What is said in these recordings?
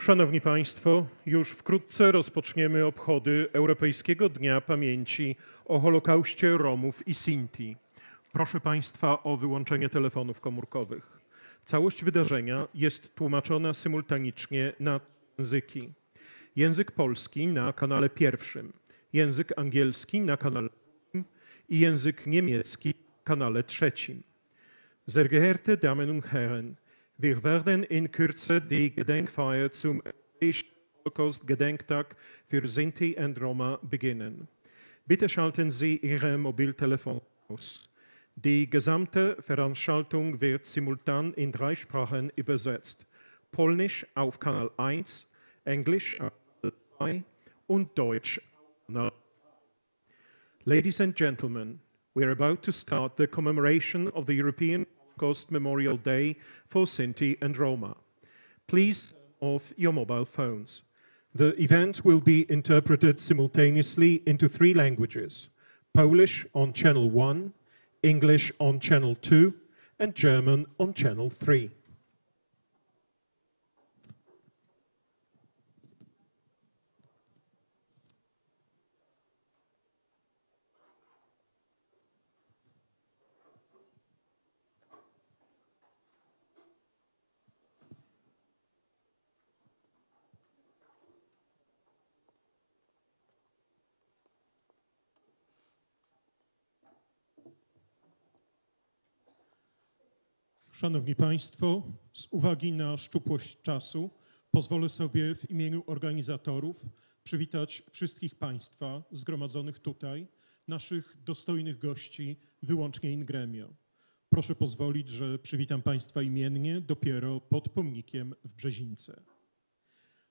Szanowni Państwo, już wkrótce rozpoczniemy obchody Europejskiego Dnia Pamięci o Holokauście Romów i Sinti. Proszę Państwa o wyłączenie telefonów komórkowych. Całość wydarzenia jest tłumaczona symultanicznie na języki. Język polski na kanale pierwszym, język angielski na kanale drugim i język niemiecki na kanale trzecim. Sehr geehrte Damen und Herren, wir werden in Kürze die Gedenkfeier zum Europäischen Holocaust-Gedenktag für Sinti and Roma beginnen. Bitte schalten Sie Ihre Mobiltelefone aus. Die gesamte Veranstaltung wird simultan in 3 Sprachen übersetzt. Polnisch auf Kanal 1, Englisch auf Kanal 2 und Deutsch auf Kanal 3. Ladies and gentlemen, we are about to start the commemoration of the European Holocaust Memorial Day for Sinti and Roma. Please turn off your mobile phones. The event will be interpreted simultaneously into 3 languages: Polish on Channel 1, English on Channel 2, and German on Channel 3. Szanowni Państwo, z uwagi na szczupłość czasu pozwolę sobie w imieniu organizatorów przywitać wszystkich Państwa zgromadzonych tutaj, naszych dostojnych gości, wyłącznie in gremio. Proszę pozwolić, że przywitam Państwa imiennie dopiero pod pomnikiem w Brzezince.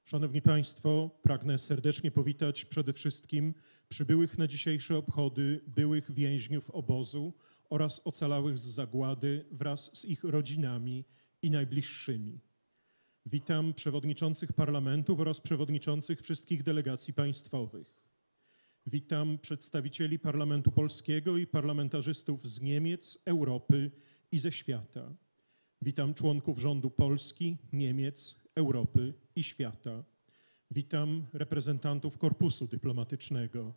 Szanowni Państwo, pragnę serdecznie powitać przede wszystkim przybyłych na dzisiejsze obchody byłych więźniów obozu oraz ocalałych z zagłady wraz z ich rodzinami i najbliższymi. Witam przewodniczących parlamentów oraz przewodniczących wszystkich delegacji państwowych. Witam przedstawicieli Parlamentu Polskiego i parlamentarzystów z Niemiec, Europy i ze świata. Witam członków rządu Polski, Niemiec, Europy i świata. Witam reprezentantów korpusu dyplomatycznego.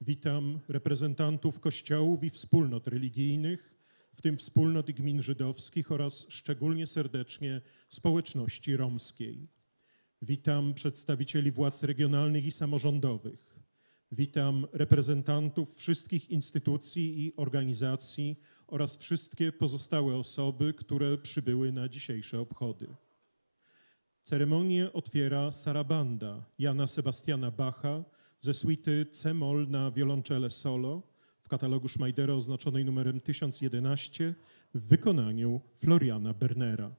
Witam reprezentantów kościołów i wspólnot religijnych, w tym wspólnot i gmin żydowskich oraz szczególnie serdecznie społeczności romskiej. Witam przedstawicieli władz regionalnych i samorządowych. Witam reprezentantów wszystkich instytucji i organizacji oraz wszystkie pozostałe osoby, które przybyły na dzisiejsze obchody. Ceremonię otwiera sarabanda Jana Sebastiana Bacha ze suity C-moll na wiolonczele solo w katalogu Schneidera oznaczonej numerem 1011 w wykonaniu Floriana Bernera.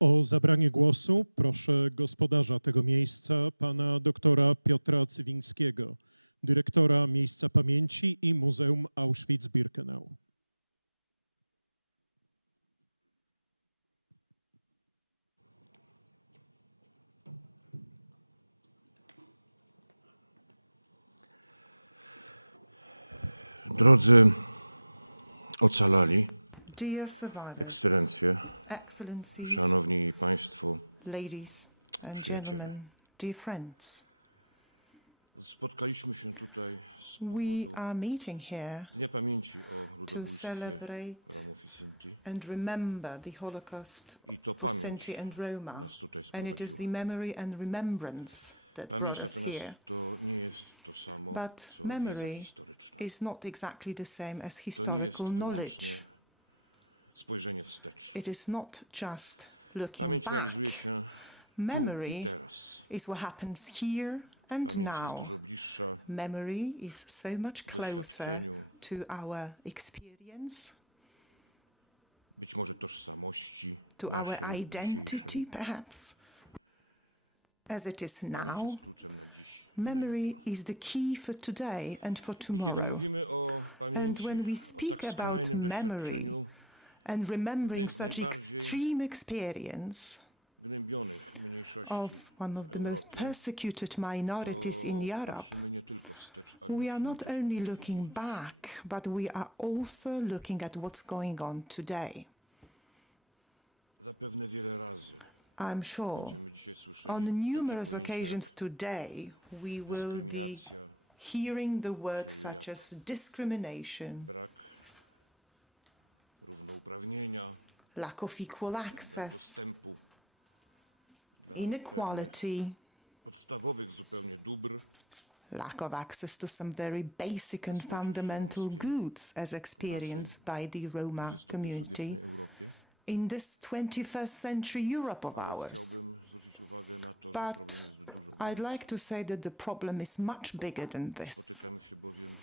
O zabranie głosu proszę gospodarza tego miejsca, pana doktora Piotra Cywińskiego, dyrektora Miejsca Pamięci i Muzeum Auschwitz-Birkenau. Drodzy ocalali, Dear survivors, ekscelencje, excellencies, szanowni państwo, ladies and przyjaciele. gentlemen, dear friends, spotkaliśmy się tutaj z we powodu are meeting here Dnia Pamięci o to ludobójstwie celebrate Romów i Sinti. and remember the Holocaust I to for pamięć Sinti and Roma. nas tutaj And it is the sprowadziła. memory and remembrance that Pamięć brought us here. natomiast to nie jest to samo, But co wiedza memory historyczna. is not exactly the same as To nie jest historical knowledge. wyłącznie spojrzenie wstecz. It is not just looking Pamięć back. realizuje się tu Memory i teraz. is what happens here and Pamięć jest now. dużo bliższa Memory is so much closer doświadczeniu, to our experience, być może tożsamości to our naszej identity dzisiejszej. perhaps, as it is Pamięć now. jest kluczem na dziś i na Memory jutro. is the key for today and for I kiedy tomorrow. mówimy o pamięci, when we o speak tak about skrajnym memory, doświadczeniu And remembering z such najbardziej extreme experience gnębionych mniejszości of one of w the most Europie, persecuted minorities in to Europe, patrzymy nie tylko wstecz, ale we are musimy not też only patrzeć looking dziś. back, but we are also looking at what's going on today. Zapewne wiele razy I'm sure będziemy dzisiaj słyszeli on takie numerous pojęcia occasions today we will be dyskryminacja, hearing the words czyli such jak as discrimination, brak równouprawnienia, lack of equal brak access, dostępu dla inequality, pewnych podstawowych zupełnie dóbr, lack of access to some very basic and społeczności fundamental romskiej goods as experienced by the Roma community XXI-wiecznej Europie. in this 21st century Europe of Ale ours. chciałbym zwrócić uwagę na to, że But problem jest dużo I'd głębszy. like to say that the problem is much bigger than this. Spotykamy się bowiem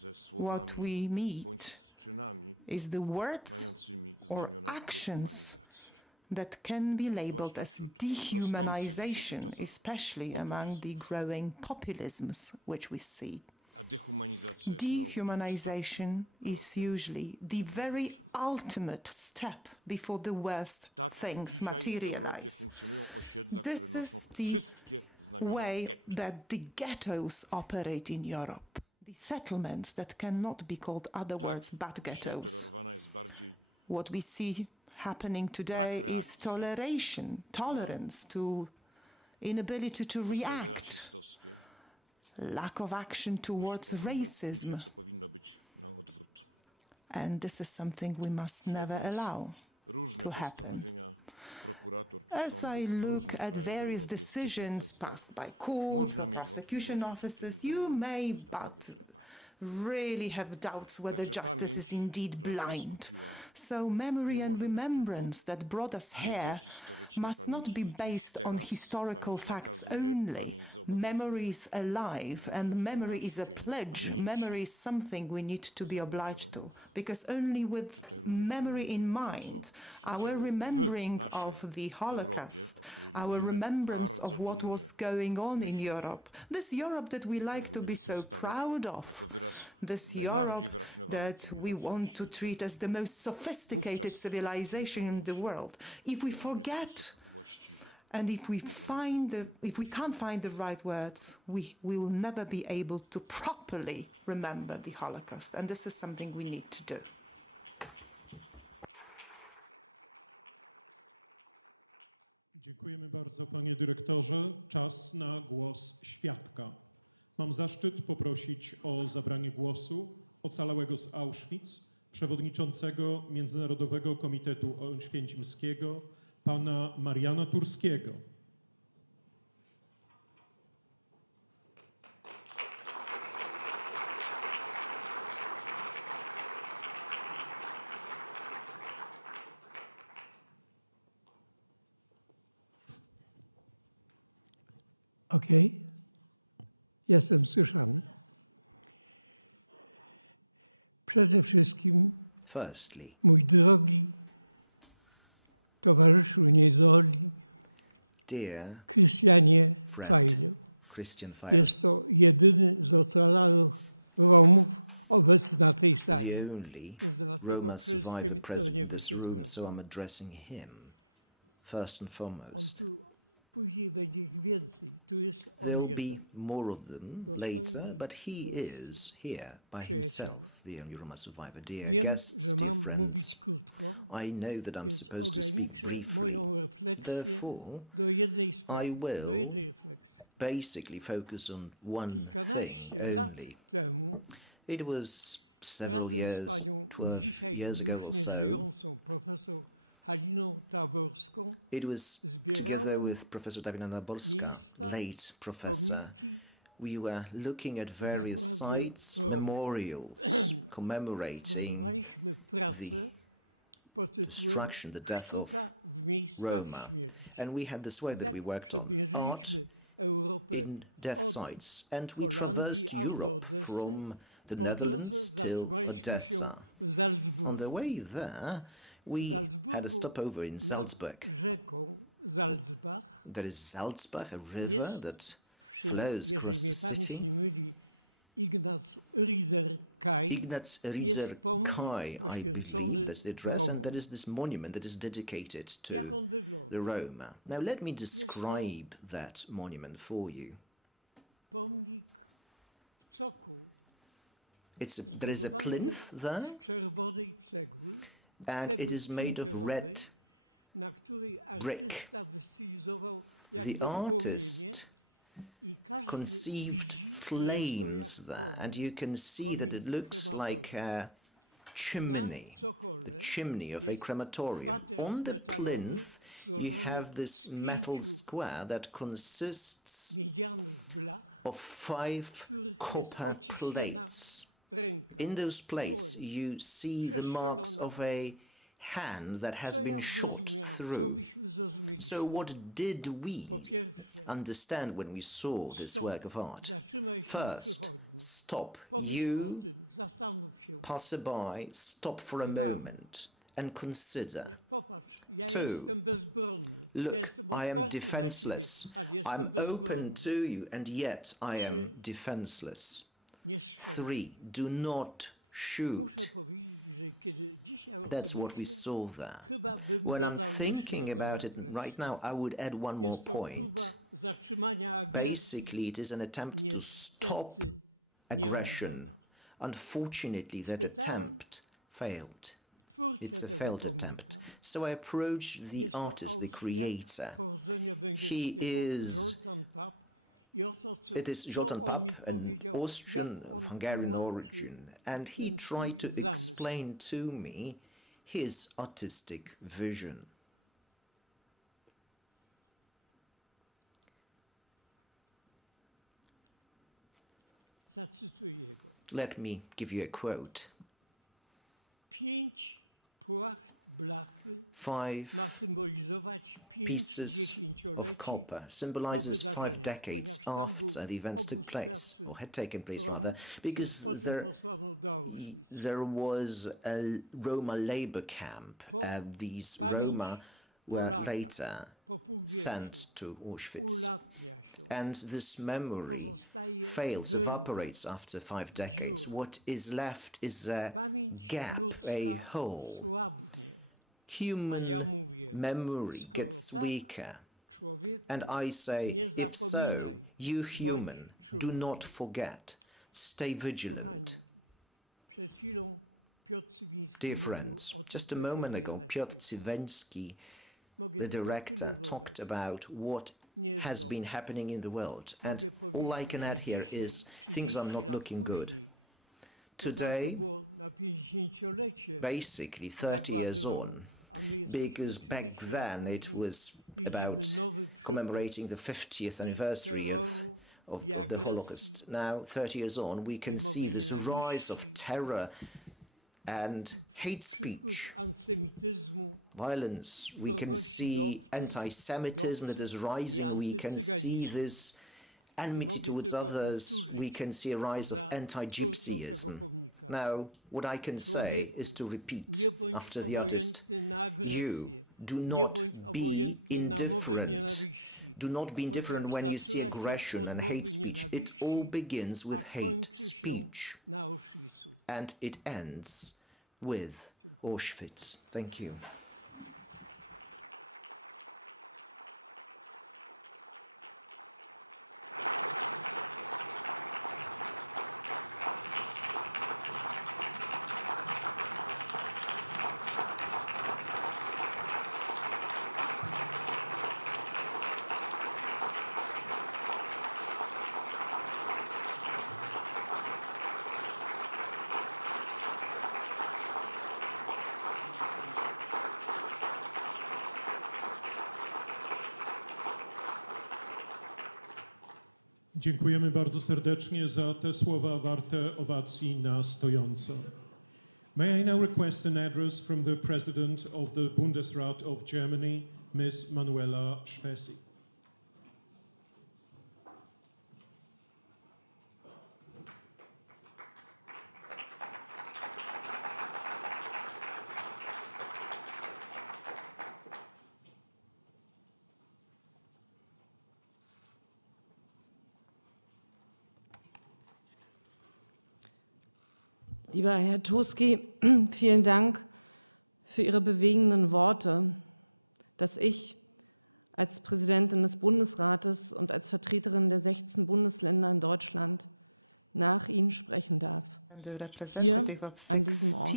ze What słowami we meet bądź z czynami is the words mającymi or znamiona actions dehumanizacji. that can be labeled Zwłaszcza as wśród dehumanization, rosnących especially among the growing populisms which we see. A dehumanizacja jest nauką Dehumanization ostatnim is krokiem. usually the very ultimate step before the worst Tak things dzisiaj w Europie materialize. funkcjonują osiedla, This które is noszą the wszystkie znamiona way getty. that the ghettos operate in Europe. The settlements that cannot be called other words but Dzisiaj ghettos. tolerowana jest bardziej What we see happening today Brak is reakcji tolerance to inability to postawy react, rasistowskie, lack of action niż towards racism, to powinno być na odwrót. and this is something we must never Śledząc allow. Różne to happen. postanowienia prokurator czy As sądów I w look różnych at krajach w various Europie w tych decisions kwestiach, passed by courts można or mieć prosecution wątpliwości, offices, czy ten you dowód may jest naprawdę but ślepa. really have doubts whether Także justice is pamięć, indeed która się blind. skupiła, So memory nie and może być remembrance that brought us wiedzą here historyczną must not be pamięci based dziś on teraz. historical Pamięć facts nakazuje, only. pamięć zobowiązuje. Memory is alive and memory is a Dzień pledge. Pamięci. Memory is something we need to be obliged to, because only with Czytaj również memory in pamięci o tym, mind, co się our działo w remembering naszej of the Holocaust, Europie, o której our lubimy remembrance bardzo of what dumnie was going on in myśleć. Europe, this Europe that we like to be lubimy so przedstawiać proud of, jako wyraz this najbardziej Europe wyrafinowanej that we cywilizacji want na to świecie. treat as the most sophisticated Wówczas civilization in the world. If we w forget sposób właściwy. and if we can't find the right words, we will never be able to properly remember the Holocaust. And this is something we need to do. Dziękujemy bardzo, panie dyrektorze. Czas na głos świadka. Mam zaszczyt poprosić o zabranie głosu ocalałego z Auschwitz, przewodniczącego Międzynarodowego Komitetu Oświęcimskiego, pana Mariana Turskiego. Okej. Jestem słyszany. Przede wszystkim, Firstly, mój drogi towarzyszu niezoli, Dear Krystianie friend, Fajlu. Christian Fire, Jest to jedyny z ocalałych Romów obecny na tej sali. the only Więc dlatego Roma przede survivor wszystkim do present in niego this się room, so zwracam. I'm addressing him first and On foremost. tu później będzie ich więcej. Tu jest on There'll be jeden. more of them later, Dostojni but he is here by przyjaciele. himself, the only Roma survivor. Dear Wiem, guests, że dear mam mówić friends, krótko, I know that I'm więc supposed to speak ograniczę briefly. moją refleksję Therefore, do jednej sprawy, I will do jednej refleksji. basically focus on one thing Kilkanaście lat only. temu It was several razem z years, panią 12 dzisiaj years już ago or so, nieżyjącą profesor Haliną Taborską it was zbierałem together with Professor Dawida Naborska, miejsca late professor, pomniki we were looking at various zagłady sites, Romów. memorials, commemorating Planowaliśmy pracę pod tytułem destruction, the death of Sztuka w miejscach Roma. śmierci. And we had this work that Tak we worked on, art przemierzyliśmy Europę in death od sites. And we Holandii traversed aż do Europe Odessy. from the Po drodze Netherlands till zatrzymaliśmy się Odessa. w On Salzburgu. the way there, we had a stopover in nad Salzburg. rzeką Salzbach There is Salzburg, a river jest that przy, flows jeżeli across mnie the pamięć city. nie myli, Ignaz Rieder-Kaj Ignaz Rieder pomnik Kai, I poświęcony believe, that's the address, Romom. and that is this monument that is dedicated to Jak on wygląda? the Roma. Now let me describe that monument for you. Pomnik cokół There is a plinth there, czerwonej cegły, and it cegły is made of szpinkerowej, red na której brick. artysta wystylizował jakby The płomienie artist i każdy conceived widzi, że jest to flames jak there, komin. and you can see that it looks like a chimney, Na cokole the chimney of a jest crematorium. kwadrat On the metalowy plinth, you złożony have this z metal 5 square that consists miedzianych blach, of 5 których jest copper ociśniona plates. ręka. In those plates, dłoń. you see the marks Przestrzelona of a hand that has Co been ja shot zrozumiałem? Co through. myśmy zrozumieliśmy? So what did we Po pierwsze, understand when we saw this stop. work of art? Zatrzymaj się First, przychodni. stop. Pomyśl You, o tym, zastanów się. passerby, stop for a Dwa. moment and consider. Popatrz, ja Two. jestem bezbronny. Look, ja jestem I am otwarty na defenseless. ciebie, ale jestem I'm bezbronny. open to you, and yet I am Trzy. defenseless. Nie strzelaj. 3. Do not shoot. Muszę powiedzieć, że kiedy dzisiaj o That's tym what we myślę, saw there. chyba bym When I'm dodał thinking jeszcze about it jedną right now, I would add one more Jest to point. próba zatrzymania agresji. Basically, it is an attempt to stop Niestety aggression. nieudana. Unfortunately, that Spytałem attempt failed. Twórcę It's a tego failed pomnika. attempt. So I approached the Jest to artist, the Austriak creator. pochodzenia He węgierskiego, is- Zoltan Pap. I oto co, It is co Zoltan on mi Pap, an powiedział, Austrian jak on of Hungarian tłumaczy origin, and he ten tried to swój zamysł. explain to me his artistic vision. Zacytuję go. Let me give you a quote. 5 płacht blachy 5 ma symbolizować 5 pieces of dziesięcioleci copper po symbolizes 5 wydarzeniach, decades ponieważ tam był after the events took obóz place, pracy or had taken place Romów, rather, których because potem posłano do Auschwitz. there was a Roma labor camp, Po and these pamięć Roma were Polaka later po półwieczu sent to Auschwitz. ulatnia się. And this memory Pozostaje fails, wyrwa. evaporates after 5 decades. dziura. What is left is a Pamięć gap, ludzka a hole. słabnie. A Human ja mówię, memory skoro gets tak, weaker. człowieku, And I say, nie if so, zapominaj, you human, bądź do czujny. not forget. Stay vigilant. kochani, przed chwilą Piotr Cywiński Dear mówił friends, o tym, just co a moment się dzieje ago, na Piotr świecie. Cywiński, Mogę the tylko director, tyle talked dodać. about what Nie has zgodzę. been happening in the world. And Mogę all I powiedzieć, can że add here dzisiaj, is things are 30 not lat looking good. później, bo Today, tam to było na 50-lecie basically 30 zagłady years Romów, on, a my jesteśmy because back 30 lat then it później, was widzimy about nowy przepływ commemorating the 50th anniversary terroru of i the agresji Holocaust. Now, 30 years on, we can i mowy see this rise of nienawiści, terror and hate speech, przepływ antysemityzmu, violence. We can wrogości see do obcych, anti-Semitism that is do obcych rising. i We can see antycyganizmu. this enmity towards others, we can see a rise of anti-Gypsyism. Now, what I can say is to repeat after the artist, you do not be indifferent. Do not be indifferent when you see aggression and hate speech. It all begins with hate speech, and it ends with Auschwitz. Thank you. Dziękujemy bardzo serdecznie za te słowa warte owacji na stojąco. May I now request an address from the President of the Bundesrat of Germany, Ms. Manuela Schwesig. Lieber Herr Tuski, vielen Dank für Ihre bewegenden Worte, dass ich als Präsidentin des Bundesrates und als Vertreterin der 16 Bundesländer in Deutschland nach Ihnen sprechen darf. Hier an diesem Ort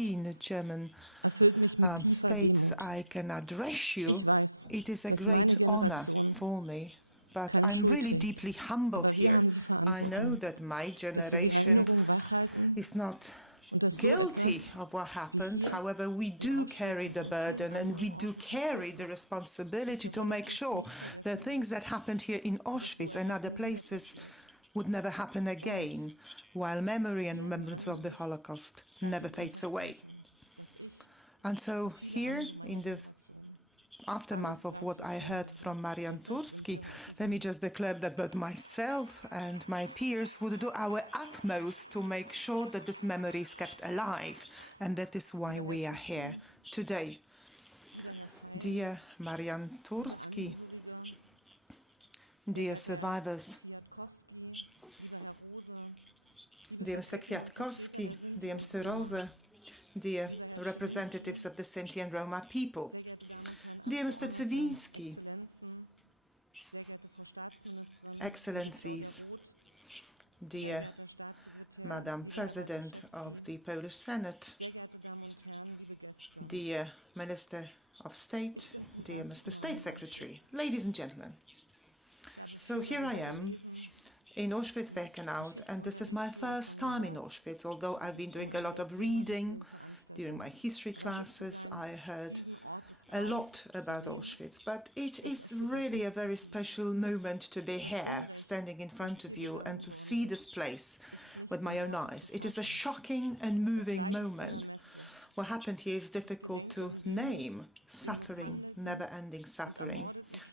erfüllt mich mit tiefer Demut. Ich weiß, dass meine Generation keine Schuld trägt, aber wir haben die Verantwortung, dass wir die Erinnerung wachhalten und dass so etwas wie hier However, we do carry the burden and we do carry the responsibility to make sure that things that happened here in Auschwitz and other places would never happen again, while memory and remembrance of the Holocaust never fades away. And so here, in the aftermath of what I heard from Marian Turski, let me just declare that both myself and my peers would do our utmost to make sure that this memory is kept alive, and that is why we are here today. Dear Marian Turski, dear survivors, dear Mr. Kwiatkowski, dear Mr. Rose, dear representatives of the Sinti and Roma people, dear Mr. Cewiński, Excellencies, dear Madam President of the Polish Senate, dear Minister of State, dear Mr. State Secretary, ladies and gentlemen. So here I am in Auschwitz-Birkenau, and this is my first time in Auschwitz, although I've been doing a lot of reading during my history classes. I heard a lot about Auschwitz, but it is really a very special moment to be here, standing in front of you and to see this place with my own eyes. It is a shocking and moving moment. What happened here is difficult to name. Suffering, never-ending suffering.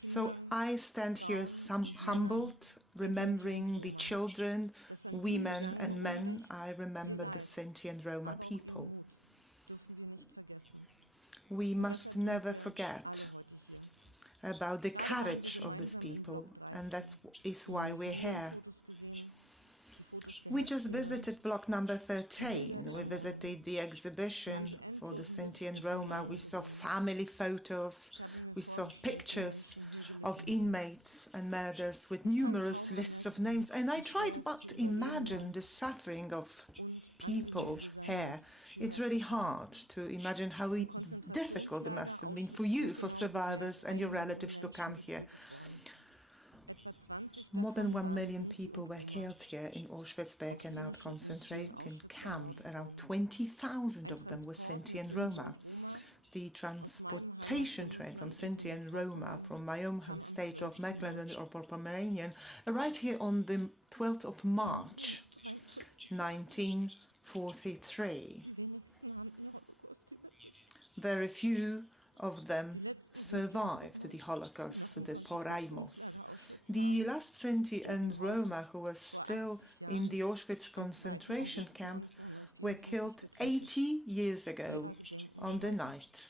So I stand here humbled, remembering the children, women and men. I remember the Sinti and Roma people. We must never forget about the courage of these people, and that is why we're here. We just visited block number 13. We visited the exhibition for the Sinti and Roma. We saw family photos. We saw pictures of inmates and murders with numerous lists of names. And I tried to imagine the suffering of people here. It's really hard to imagine how difficult it must have been for you, for survivors and your relatives to come here. More than 1 million people were killed here in Auschwitz-Birkenau concentration camp. Around 20,000 of them were Sinti and Roma. The transportation train from Sinti and Roma from my own home state of Mecklenburg-Vorpommern arrived here on the 12th of March, 1943. Very few of them survived the Holocaust, the Porajmos. The last Sinti and Roma who were still in the Auschwitz concentration camp were killed 80 years ago on the night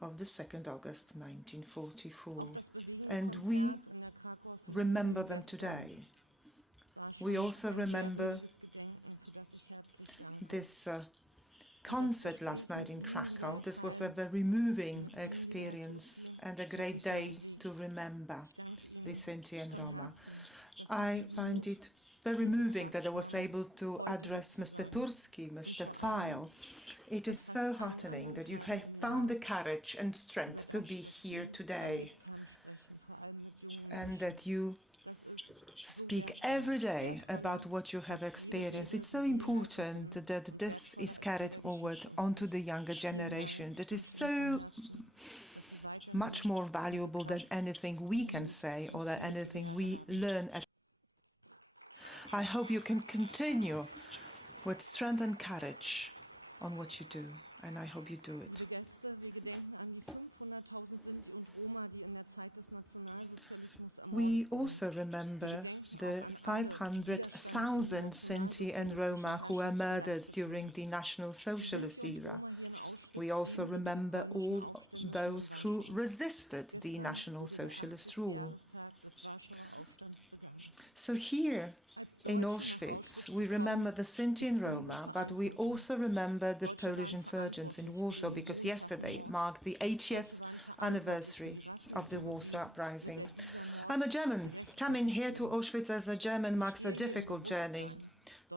of the 2nd August 1944. And we remember them today. We also remember this concert last night in Krakow. This was a very moving experience and a great day to remember the Sinti and Roma. I find it very moving that I was able to address Mr. Turski, Mr. Feil. It is so heartening that you have found the courage and strength to be here today and that you speak every day about what you have experienced. It's so important that this is carried forward onto the younger generation. That is so much more valuable than anything we can say or than anything we learn. I hope you can continue with strength and courage on what you do. And I hope you do it. Liebe Gäste, wir gedenken an die 500.000 Sinti und Roma, die in der Zeit des Nationalsozialismus ermordet wurden. We also remember the 500,000 Sinti and Roma who were murdered during the National Socialist era. We also remember all those who resisted the National Socialist rule. So here in Auschwitz, we remember the Sinti and Roma, but we also remember the Polish insurgents in Warsaw, because yesterday marked the 80th anniversary of the Warsaw Uprising. I'm a German. Coming here to Auschwitz as a German marks a difficult journey.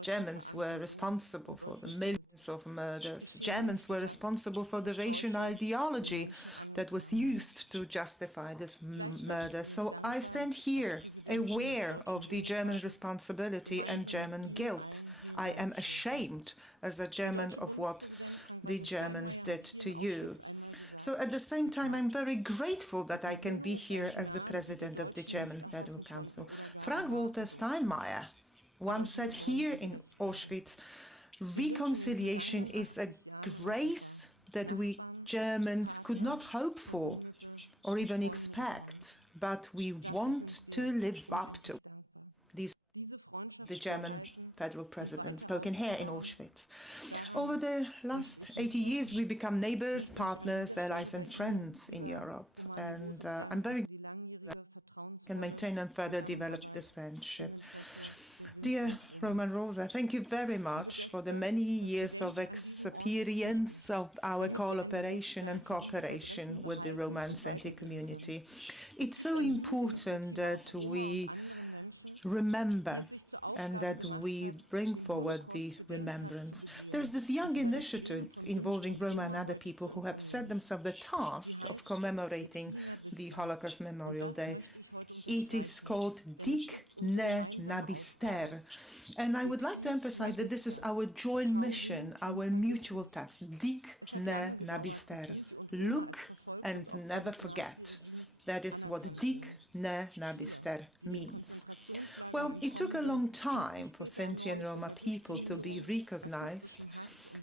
Germans were responsible for the millions of murders. Germans were responsible for the racial ideology that was used to justify this murder. So I stand here aware of the German responsibility and German guilt. I am ashamed as a German of what the Germans did to you. So at the same time, I'm very grateful that I can be here as the president of the German Federal Council. Frank-Walter Steinmeier once said here in Auschwitz, reconciliation is a grace that we Germans could not hope for or even expect, but we want to live up to. The German federal president spoken here in Auschwitz. Over the last 80 years, we become neighbors, partners, allies and friends in Europe. And I'm very can maintain and further develop this friendship. Dear Roman Rosa, thank you very much for the many years of experience of our cooperation and cooperation with the Roma and Sinti community. It's so important that we remember and that we bring forward the remembrance. There's this young initiative involving Roma and other people who have set themselves the task of commemorating the Holocaust Memorial Day. It is called Dik ne nabister. And I would like to emphasize that this is our joint mission, our mutual task. Dik ne nabister. Look and never forget. That is what Dik ne nabister means. Well, it took a long time for Sinti and Roma people to be recognized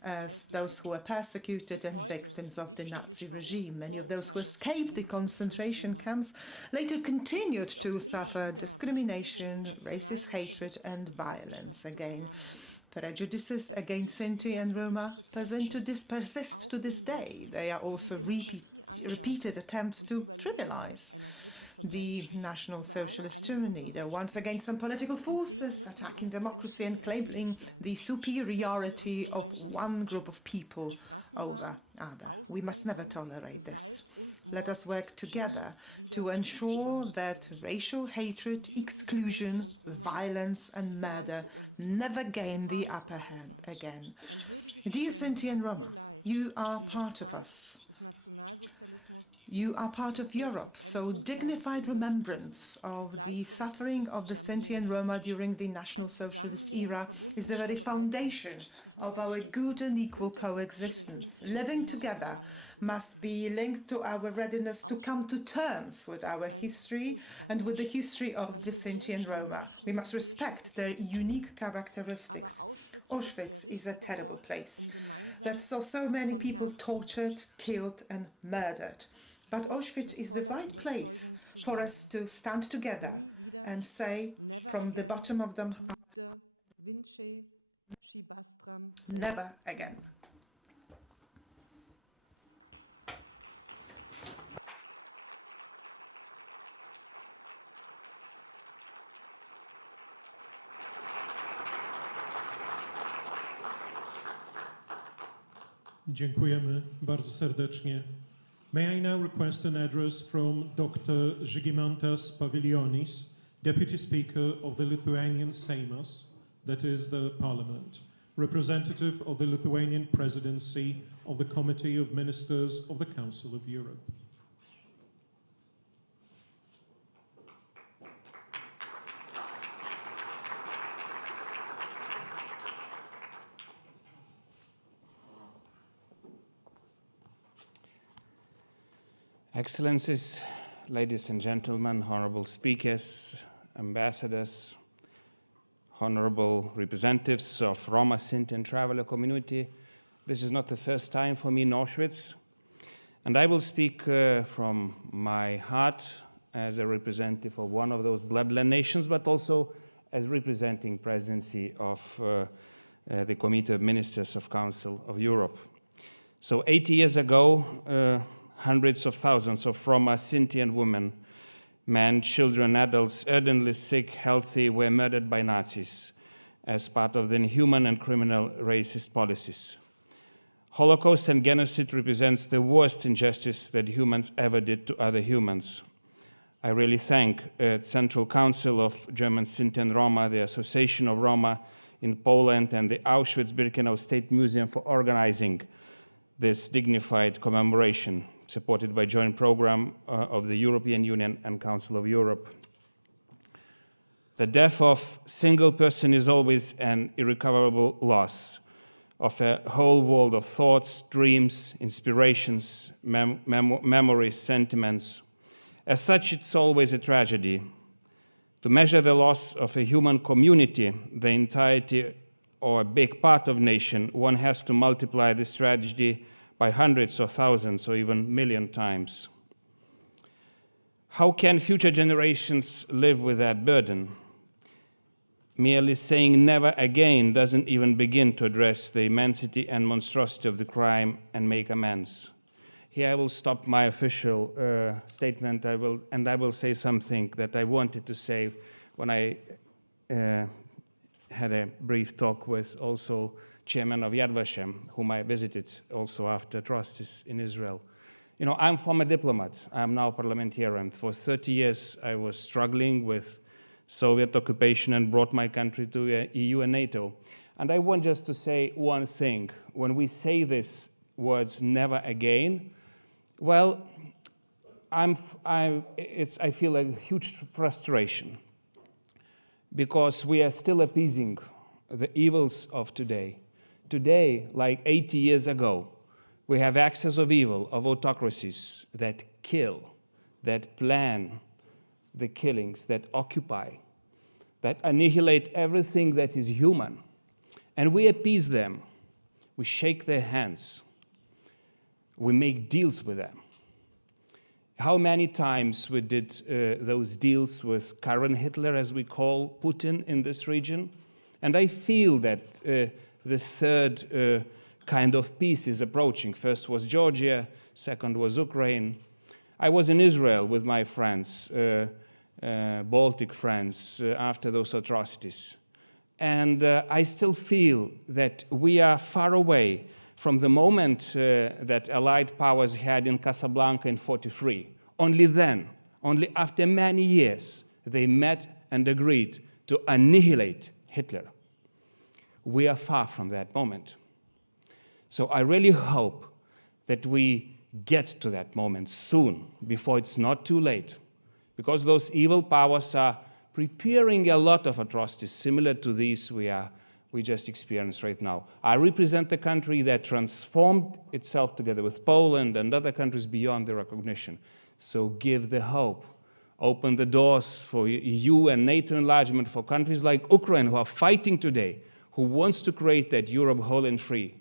as those who were persecuted and victims of the Nazi regime. Many of those who escaped the concentration camps later continued to suffer discrimination, racist hatred and violence again. Prejudices against Sinti and Roma persist to this day. They are also repeated attempts to trivialize the National Socialist tyranny. They're once again some political forces attacking democracy and claiming the superiority of one group of people over other. We must never tolerate this. Let us work together to ensure that racial hatred, exclusion, violence and murder never gain the upper hand again. Dear Sinti and Roma, you are part of us. You are part of Europe, so dignified remembrance of the suffering of the Sinti and Roma during the National Socialist era is the very foundation of our good and equal coexistence. Living together must be linked to our readiness to come to terms with our history and with the history of the Sinti and Roma. We must respect their unique characteristics. Auschwitz is a terrible place that saw so many people tortured, killed and murdered. But Auschwitz is the right place for us to stand together and say from the bottom of them, never again. Dziękujemy bardzo serdecznie. May I now request an address from Dr. Žygimantas Pavilionis, Deputy Speaker of the Lithuanian Seimas, that is the Parliament, representative of the Lithuanian Presidency of the Committee of Ministers of the Council of Europe. Excellencies, ladies and gentlemen, honorable speakers, ambassadors, honorable representatives of Roma, Sinti and traveler community, this is not the first time for me in Auschwitz, and I will speak from my heart as a representative of one of those bloodland nations, but also as representing presidency of the Committee of Ministers of Council of Europe. So 80 years ago, hundreds of thousands of Roma, Sinti and women, men, children, adults, elderly, sick, healthy, were murdered by Nazis as part of the inhuman and criminal racist policies. Holocaust and genocide represents the worst injustice that humans ever did to other humans. I really thank Central Council of German Sinti and Roma, the Association of Roma in Poland, and the Auschwitz-Birkenau State Museum for organizing this dignified commemoration, supported by joint program of the European Union and Council of Europe. The death of single person is always an irrecoverable loss of a whole world of thoughts, dreams, inspirations, memories, sentiments. As such, it's always a tragedy. To measure the loss of a human community, the entirety or a big part of nation, one has to multiply this tragedy by hundreds or thousands or even million times. How can future generations live with that burden? Merely saying never again doesn't even begin to address the immensity and monstrosity of the crime and make amends. Here I will stop my official statement. I will say something that I wanted to say when I had a brief talk with also chairman of Yad Vashem, whom I visited also after atrocities in Israel. You know, I'm former diplomat. I'm now parliamentarian. For 30 years, I was struggling with Soviet occupation and brought my country to EU and NATO. And I want just to say one thing. When we say these words, never again, well, I feel a huge frustration because we are still appeasing the evils of today. Today, like 80 years ago, we have access of evil, of autocracies that kill, that plan the killings, that occupy, that annihilate everything that is human. And we appease them. We shake their hands. We make deals with them. How many times we did those deals with current Hitler, as we call Putin in this region? And I feel that the third kind of peace is approaching. First was Georgia, second was Ukraine. I was in Israel with my friends, Baltic friends, after those atrocities. And I still feel that we are far away from the moment that Allied powers had in Casablanca in 1943. Only then, only after many years, they met and agreed to annihilate Hitler. We are far from that moment. So I really hope that we get to that moment soon, before it's not too late, because those evil powers are preparing a lot of atrocities similar to these we just experienced right now. I represent the country that transformed itself together with Poland and other countries beyond the recognition. So give the hope. Open the doors for EU and NATO enlargement for countries like Ukraine who are fighting today, who wants to create that Europe whole and free.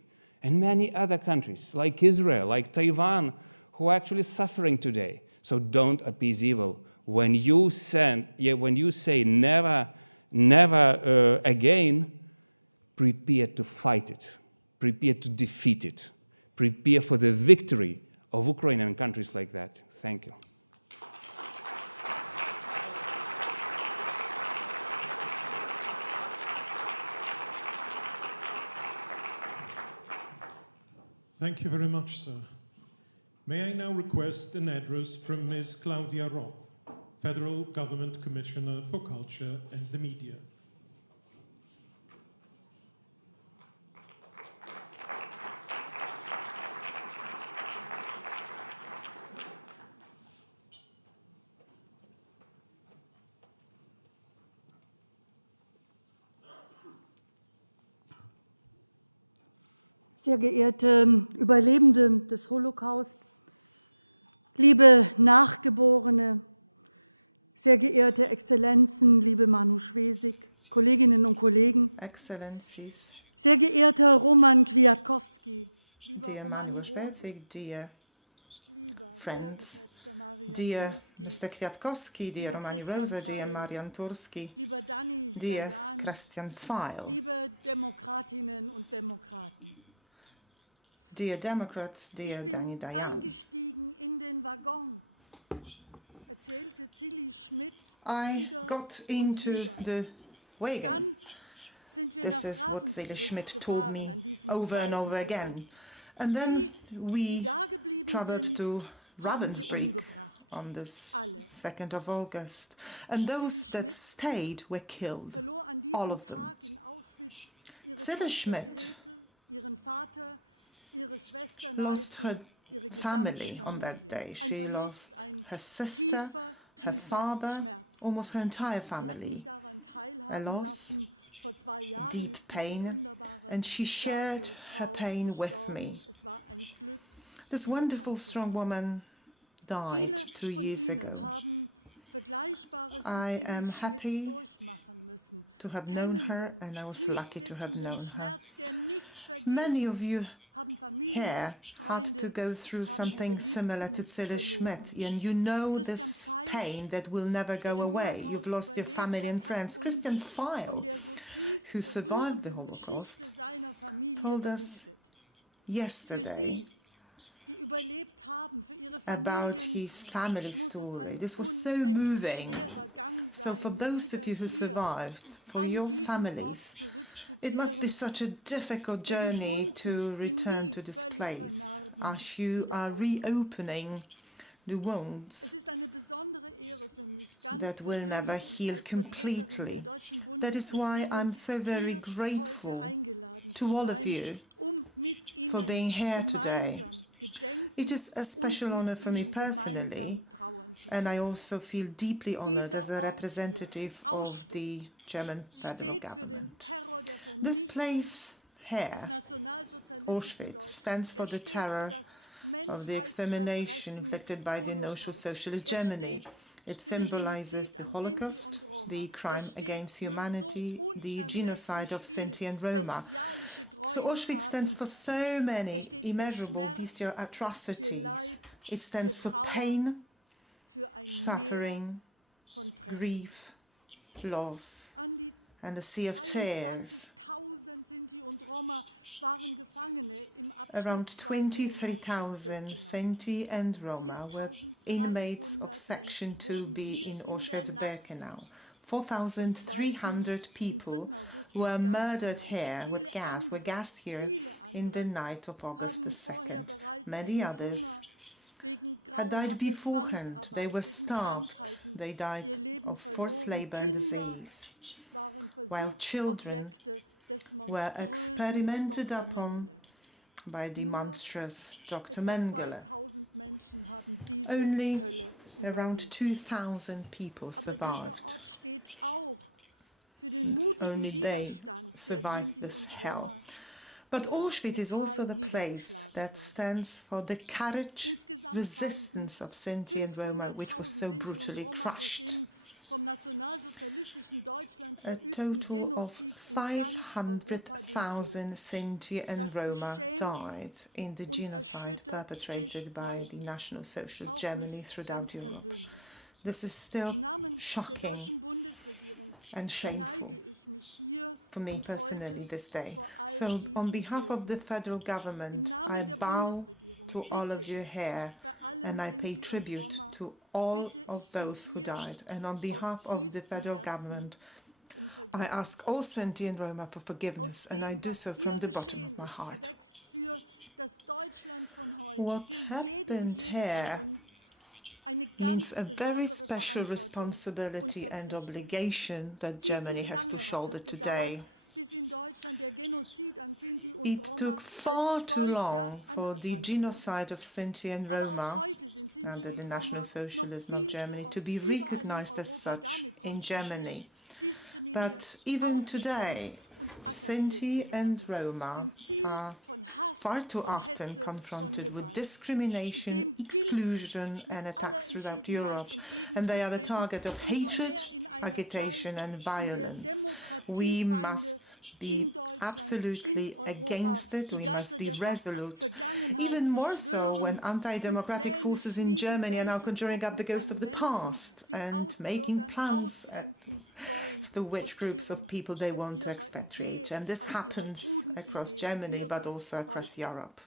And many other countries like Israel, like Taiwan, who are actually suffering today. So don't appease evil. When you say never, never again, prepare to fight it, prepare to defeat it, prepare for the victory of Ukraine and countries like that. Thank you. Thank you very much, sir. May I now request an address from Ms. Claudia Roth, Federal Government Commissioner for Culture and the Media. Sehr geehrte Überlebende des Holocaust, liebe Nachgeborene, sehr geehrte Exzellenzen, liebe Manu Schwesig, Kolleginnen und Kollegen, Excellencies, sehr geehrter Roman Kwiatkowski, lieber dear Romani Manu Rose, Schwesig, dear lieber friends, sehr geschätzter Marian dear Turski, Mr. Kwiatkowski, dear lieber Romani Christian Rose, dear Pfeil, Marian Turski, lieber Dani dear Dayan, Christian Pfeil, liebe Demokratinnen und Demokraten. dear Democrats, dear Ich Dani bin Dayan. eingestiegen in den Waggon, erzählte Zilli Schmidt I wieder got und into wieder. the wagon. Dann sind wir This nach is what Zilli Schmidt Ravensbrück told gefahren me an diesem over and 2. over again. August. And then Die we dageblieben traveled sind, to haben sie Ravensbrück umgebracht. on this Alle. 2nd of August. And those that Schmidt stayed were killed. Verlor an All diesem of them. Tag in Auschwitz ihre Zilli Tochter Schmidt Gretel, ihren Vater, ihre Schwester lost her Neiße, ihre family gesamte on that Familie. day. Ein She Verlust, lost ein her sister, tiefer, her tiefer father, Schmerz. almost her entire Sie hat mich family. daran A teilhaben loss, lassen. Vor 2 Jahren deep ist diese pain, wunderbare, and she shared starke her Frau pain with gestorben. me. Es war ein Glück. This wonderful, strong woman died Viele 2 von years Ihnen ago. haben Vergleichbares I mit am Zilli Schmidt happy durchmachen müssen. to have known Kennen her, den and I was tief lucky to have sitzenden known her. Schmerz, der nicht vergeht. Many of you Haben Familie, here had Freunde, to go through haben something ihre similar to Liebsten Zilli Schmidt, verloren. and you know Christian this Pfeil, pain that will never der go den away. Holocaust You've lost your überlebt family hat, and hat friends. uns Christian von Pfeil, der so tief who survived the berührenden Holocaust, Geschichte seiner Familie told us berichtet. Für yesterday Sie, die überlebt haben, für ihre about Familien, his family muss es story. ein This was so unendlich moving. schwerer Gang So for sein, those of you wieder who hier survived, for an your diesen families, Ort it must be zurückzukehren, such a difficult der die journey Wunden, to die return nie to this völlig place vernarben, as you wieder are aufrichten. reopening the Es wounds ist eine besondere Ehre für mich, ganz that will never persönlich heal und als Vertreterin completely. der deutschen That is why Bundesregierung I'm so very hier grateful heute eingeladen to zu all of sein, you mit Ihnen for being here today. gemeinsam gedenken It is a und special mit honor for me Ihnen personally, gemeinsam trauern zu and I können. also feel deeply honored as a Dieser Ort representative hier, of Auschwitz, the German federal steht für den government. Terror der This Vernichtung place des here, nationalsozialistischen Auschwitz, Deutschlands. stands for the Steht für terror das of the extermination Menschheitsverbrechen inflicted by the National Holocaust. Socialist Er Germany. steht It für den symbolizes Genozid the an Holocaust, Sinti und Roma. the crime steht against für humanity, so the unermesslich genocide of viel Sinti and Roma. bestialische So Auschwitz stands Gräueltaten. for so many steht für immeasurable Schmerz, bestial für atrocities. Leid, It stands für for Trauer, pain, für ein Meer suffering, von Tränen. grief, loss, An die and a sea of tears. 23.000 Sinti und Roma waren Gefangene im Around Abschnitt 2 in 23,000 Auschwitz-Birkenau. Sinti and Roma were inmates of 4.300 Section Menschen 2B wurden hier in in der Auschwitz-Birkenau. 4,300 people were murdered here with gas, were gassed here in the night of August the 2nd. Many others had died beforehand. They were starved. They died of forced labor and disease, while children were experimented upon by the monstrous Dr. Etwa Mengele. 2000 Menschen haben diese Only Hölle around überlebt. 2,000 people Aber dieser survived. Ort steht auch für den mutigen Only they Widerstand der survived Sinti this und hell. Roma, But der Auschwitz is also the brutal place niedergeschlagen that wurde. stands for the courage, Insgesamt resistance of Sinti and Roma, which was so 500.000 Sinti brutally und Roma crushed. durch den vom nationalsozialistischen Deutschland A verübten total of Genozid in ganz Europa den Tod. 500,000 Sinti and Das Roma beschämt died in the und genocide erschüttert perpetrated bis by heute. the National Socialist Auch Germany mich throughout ganz Europe. persönlich. This is still Im Namen der shocking deutschen Bundesregierung and shameful verneige ich mich hier for me und personally heute this day. vor all So on diesen behalf of Toten. the federal government, Im I Namen der bow Bundesregierung to all of bitte you ich here bei allen and I pay Sinti und tribute Roma, to all bitte of ich those Sie who hier died. And on aus behalf of the tiefstem federal Herzen government, um I Vergebung. ask all Sinti and Roma for forgiveness, Aus and I dem, do was so hier from the bottom geschehen of my ist, heart. erwächst für das Deutschland von heute, What für jeden happened und jede here von uns, eine means ganz a very besondere special Verantwortung responsibility und and Verpflichtung. obligation that Viel zu Germany has to lange hat shoulder es today. gedauert, bis in Deutschland der Genozid an Sinti und It Roma took far als too solcher long for the anerkannt wurde. genocide of Sinti and Aber auch Roma heute sind Sinti under und the Roma National noch Socialism viel of zu Germany oft to be überall in recognized as Europa such damit in konfrontiert, Germany. diskriminiert, But even today, und attackiert Sinti zu and werden, Roma sind Ziel are von Hass, far too von often Hetze, von confronted with Gewalt. discrimination, Dem gilt exclusion, mit and aller attacks throughout Entschiedenheit Europe, and they are the entgegenzutreten, target of umso hatred, mehr in einer agitation, Zeit, and in der violence. We Demokratiefeinde must be in Deutschland, absolutely in Europa, against it. die We must Geister be der resolute. Vergangenheit Even more so beschwören when anti-democratic und forces in Pläne Germany are now schmieden, conjuring up the welche ghosts of the Gruppen von past Menschen sie and making ausbürgern, plans ausgrenzen wollen as to which aus groups of ihrem- people they aus want to ihrer expatriate. Idee, And this aus ihrer happens kruden across Idee, Germany, but ihrer also across Volk. Europe.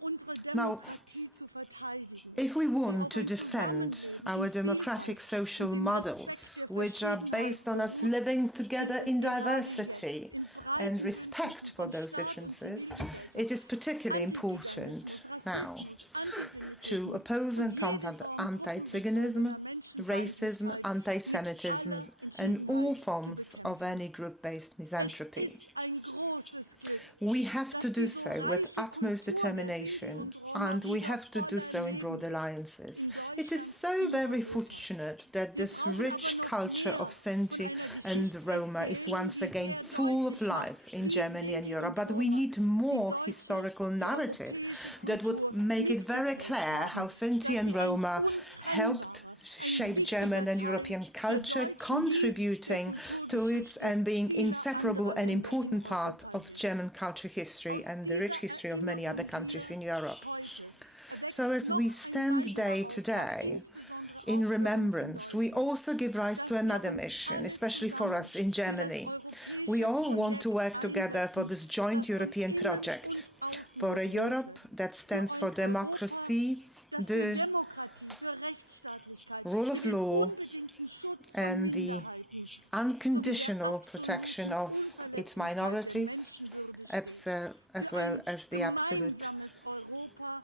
Unsere Demokratie zu verteidigen, If we die want auf to ein defend Zusammenleben our in democratic Vielfalt social und dem models, Respekt der which are Verschiedenheit based on us beruht, living together ist es in gerade diversity jetzt in breiten and respect Bündnissen for von those Staat und differences, Zivilgesellschaft, it is particularly important Antiziganismus, now Rassismus, Antisemitismus to oppose and und jede combat Form anti-Ziganism, gruppenbezogener racism, Menschenfeindlichkeit anti-Semitism, mit aller and all Entschiedenheit zu forms of bekämpfen. any group-based Es misanthropy. ist ein großes Glück, We have dass to do die so so with reiche utmost Kultur der Sinti determination, und Roma and we wieder have to do voller so in Leben broad ist. alliances. In It Deutschland, is so in very Europa. fortunate that Wir this brauchen aber rich noch culture mehr of Sinti von einer and Roma is Geschichtserzählung, once die again sehr full of deutlich macht, life in wie Germany and Sinti Europe, und but we Roma need die more deutsche, historical die narrative europäische that would Kultur make it very mitgeprägt clear how haben, Sinti dass and sie ein Roma helped untrennbarer, ein shape wichtiger German and Teil European der culture, deutschen wie contributing der to its Kulturgeschichte and being vieler inseparable anderer and Länder important in part Europa of sind. German culture history Aus and the rich dieser history of many other Erinnerung countries in hier Europe. heute erwächst So as noch we ein stand weiterer day Auftrag, today insbesondere auch in für uns remembrance, we Deutschen, also give rise dass to wir another uns mission, alle especially for us in zusammen für das Germany. europäische We all want to Projekt work together for this einsetzen, joint das von European innen project, und außen for a bedroht Europe wird. that stands Für for ein democracy, das für the Demokratie, für Rechtsstaatlichkeit, rule für of den law unbedingten Schutz von and the Minderheiten unconditional sowie der protection absoluten of its Unverletzlichkeit der minorities, Menschenwürde as steht. as Für well ein as the absolute gemeinsames Europa,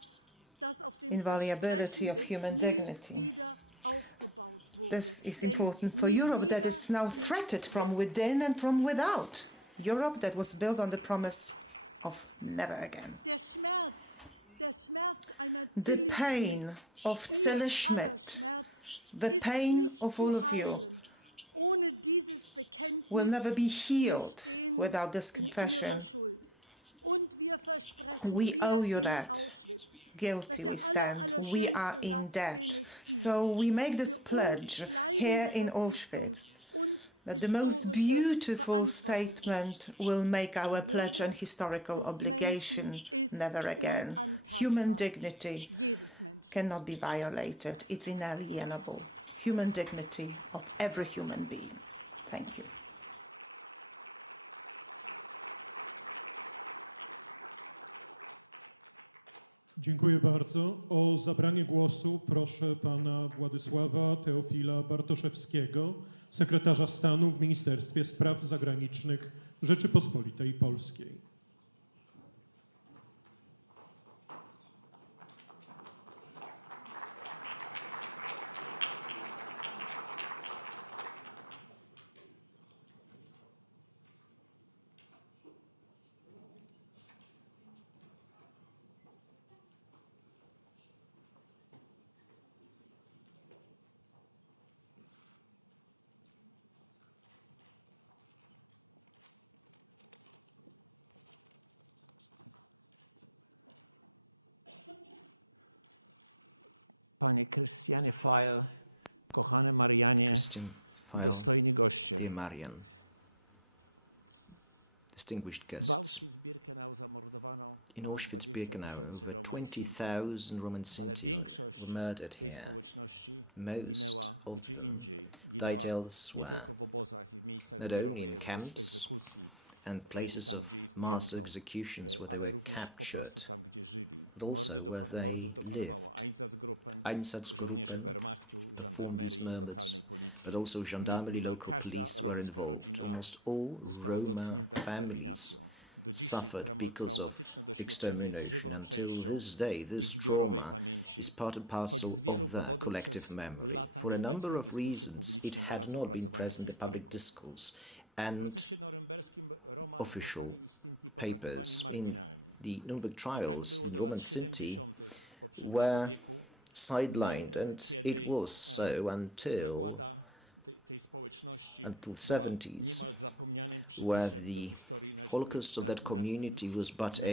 das auf dem inviolability Versprechen of des human nie dignity. wieder aufgebaut wurde. This is Denn important for nie Europe that wieder is now ist threatened from jetzt. within and from without. Europe that was built on the promise of never again. Der Schmerz einer The Zilli pain Schmidt, of ihr Zille aller Schmidt, Schmerz the ist pain nicht of zu all of you heilen, ohne dieses Bekenntnis, will never be wir healed stehen without this in ihrer confession. Schuld. Und wir versprechen, We wir owe you in that. Auschwitz, Guilty dass der we stand, we are allerschönste in Satz, debt. den es gibt, So we make this für uns pledge bleibende here in Verpflichtung Auschwitz und that the most historische beautiful Verantwortung statement will make our pledge and historical des obligation Menschen ist never again. unantastbar. Human dignity Jedes Menschen. cannot be violated. It's inalienable. Human dignity of every human being. Thank you. Dziękuję bardzo. O zabranie głosu proszę pana Władysława Teofila Bartoszewskiego, sekretarza stanu w Ministerstwie Spraw Zagranicznych Rzeczypospolitej Polskiej. Panie Krystianie File, kochane Marianie, dostojni goście. Dear Marian, distinguished W guests, Auschwitz-Birkenau zamordowano in ponad Auschwitz-Birkenau 20 000 over Roma i Sinti, 20,000 Roman ale Sinti większość were murdered tej here. społeczności Most ginęła of gdzie them indziej. died Ginęła nie elsewhere, tylko w obozach i w miejscach not only zbiorowej in camps egzekucji, and places tam, of gdzie ich mass ujęto, executions where they ale were również po prostu captured, tam, gdzie żyli. but also where they Mordów dokonywało lived. Einsatzgruppen, Einsatzgruppen żołnierze Wehrmachtu, performed żandarmerii, these murders, lokalnej policji. but also gendarmerie, Niemal local każda police were romska involved. rodzina Almost all została Roma dotknięta families eksterminacją. Do dzisiaj suffered because of traumatyczne doświadczenie jest extermination. żywą Until częścią this day, ich this zbiorowej trauma pamięci, is part and choć parcel z wielu of their powodów collective przez memory. lata For a number nieobecnej of w dyskursie reasons, it publicznym had oraz not been opracowania present in the public historyków. discourse, W and procesie norymberskim Roma official zostali i Sinti potraktowani papers in marginalnie. the Nuremberg Tak trials było in do Roman lat Sinti 70. poprzedniego were wieku, sidelined, and kiedy it was so until zagłada tej społeczności until była 70s, niemal zapomnianym where przypisem do the historii Holocaust of that community was but a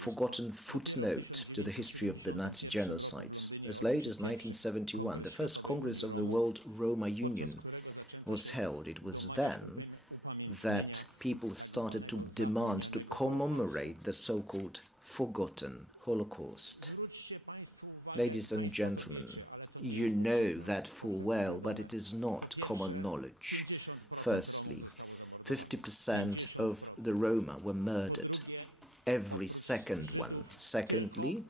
forgotten footnote to the history of the Nazi genocides. As late as 1971, the first Congress of the World Roma Union was held. It was then that people started to demand to commemorate the so-called forgotten Holocaust. Ladies and gentlemen, you know that full well, but it is not common knowledge. Firstly, 50% of the Roma were murdered, every second one. Secondly,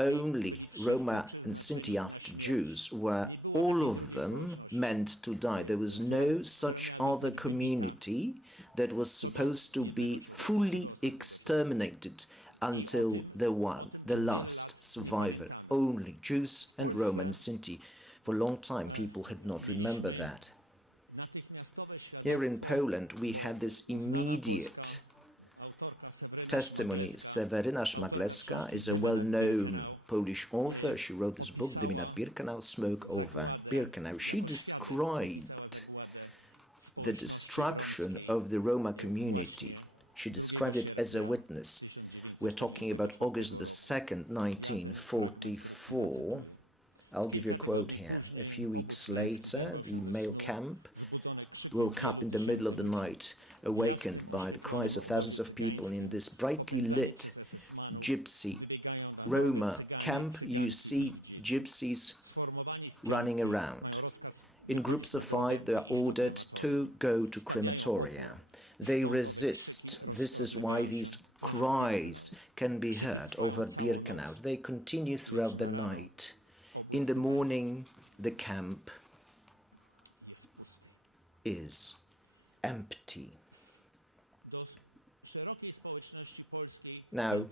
only Roma and Sinti after Jews were all of them meant to die. There was no such other community that was supposed to be fully exterminated until the last survivor. Only Jews and Roma and Sinti. For a long time, people had not remembered that. Here in Poland, we had this immediate testimony. Seweryna Szmagleska is a well-known Polish author. She wrote this book, Dymy nad Birkenau, Smoke over Birkenau. She described the destruction of the Roma community. She described it as a witness. We're talking about August the 2nd, 1944. I'll give you a quote here. A few weeks later, the male camp woke up in the middle of the night, awakened by the cries of thousands of people in this brightly lit gypsy Roma camp. You see gypsies running around. In groups of 5, they are ordered to go to crematoria. They resist. This is why these cries can be heard over Birkenau. They continue throughout the night. In the morning, the camp is empty. Now,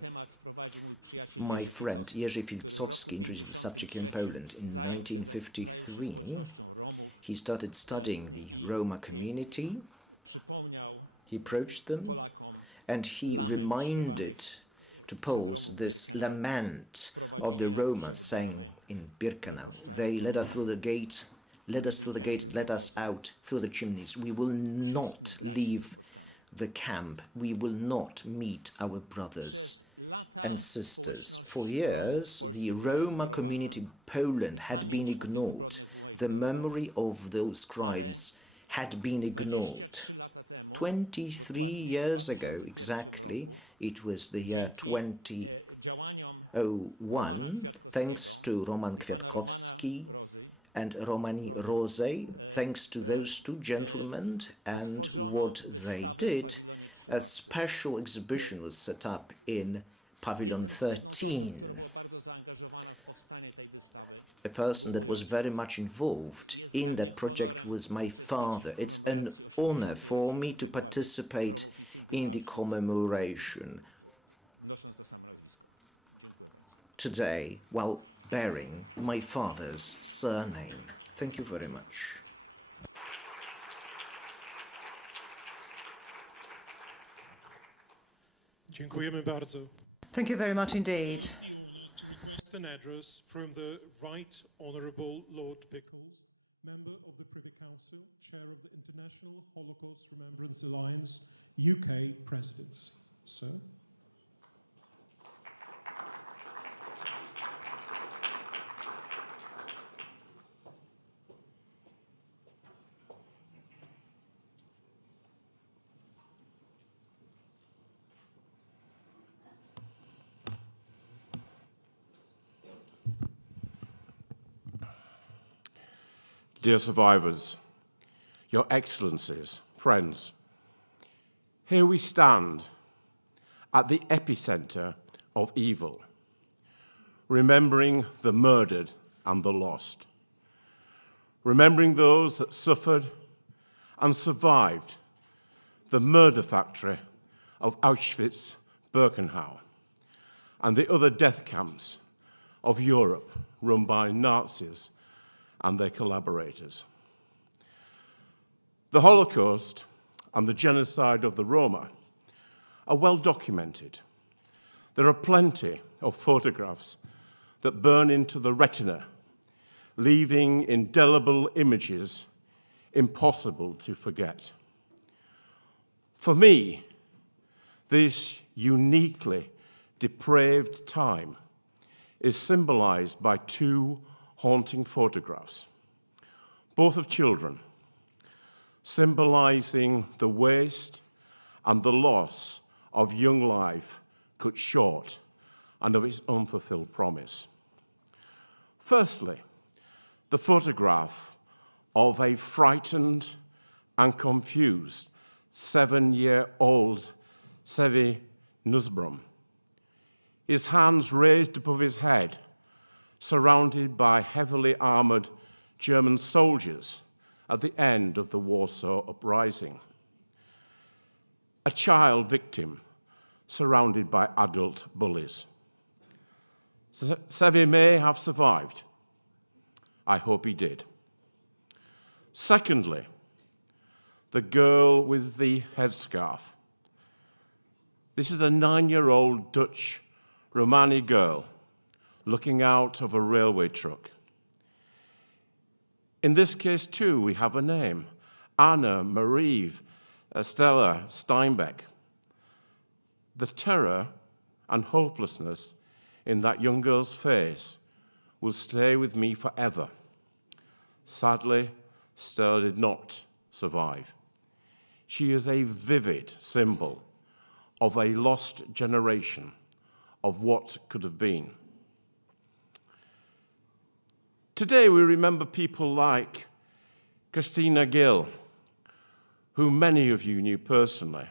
my friend Jerzy Filcowski introduced the subject in Poland. In 1953, he started studying the Roma community. He approached them, and he reminded to Poles this lament of the Roma saying in Birkenau, they led us through the gate, led us through the gate, let us out through the chimneys. We will not leave the camp. We will not meet our brothers and sisters. For years, the Roma community in Poland had been ignored. The memory of those crimes had been ignored. 23 years ago, exactly, it was the year 2001, thanks to Roman Kwiatkowski and Romani Rosej, thanks to those two gentlemen and what they did, a special exhibition was set up in Pavilion 13. A person that was very much involved in that project was my father. It's an honor for me to participate in the commemoration today while bearing my father's surname. Thank you very much. Dziękujemy bardzo. Thank you very much indeed. I have the honour to request an address from the Right Honourable Lord Pickles, Member of the Privy Council, Chair of the International Holocaust Remembrance Alliance, UK Presidency. Sir. dear survivors, your excellencies, friends, here we stand at the epicenter of evil, remembering the murdered and the lost, remembering those that suffered and survived the murder factory of Auschwitz-Birkenau and the other death camps of Europe run by Nazis and their collaborators. The Holocaust and the genocide of the Roma are well documented. There are plenty of photographs that burn into the retina, leaving indelible images impossible to forget. For me, this uniquely depraved time is symbolized by two haunting photographs, both of children, symbolizing the waste and the loss of young life cut short and of its unfulfilled promise. Firstly, the photograph of a frightened and confused 7-year-old Sevi Nusbrum, his hands raised above his head, surrounded by heavily armored German soldiers at the end of the Warsaw Uprising. A child victim surrounded by adult bullies. Sevi may have survived. I hope he did. Secondly, the girl with the headscarf. This is a 9-year-old Dutch Romani girl looking out of a railway truck. In this case, too, we have a name, Anna Marie Stella Steinbeck. The terror and hopelessness in that young girl's face will stay with me forever. Sadly, Stella did not survive. She is a vivid symbol of a lost generation of what could have been. Today we remember people like Christina Gill, who many of you knew personally,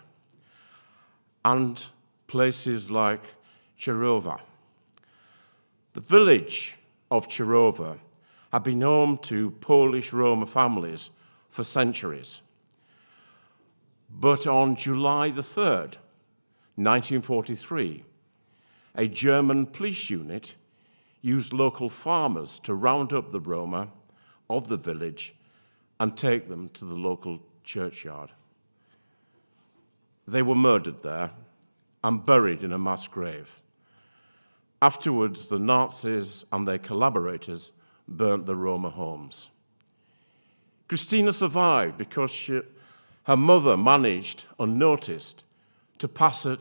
and places like Chirova. The village of Chirova had been home to Polish Roma families for centuries. But on July the 3rd, 1943, a German police unit used local farmers to round up the Roma of the village and take them to the local churchyard. They were murdered there and buried in a mass grave. Afterwards, the Nazis and their collaborators burnt the Roma homes. Christina survived because her mother managed, unnoticed, to pass it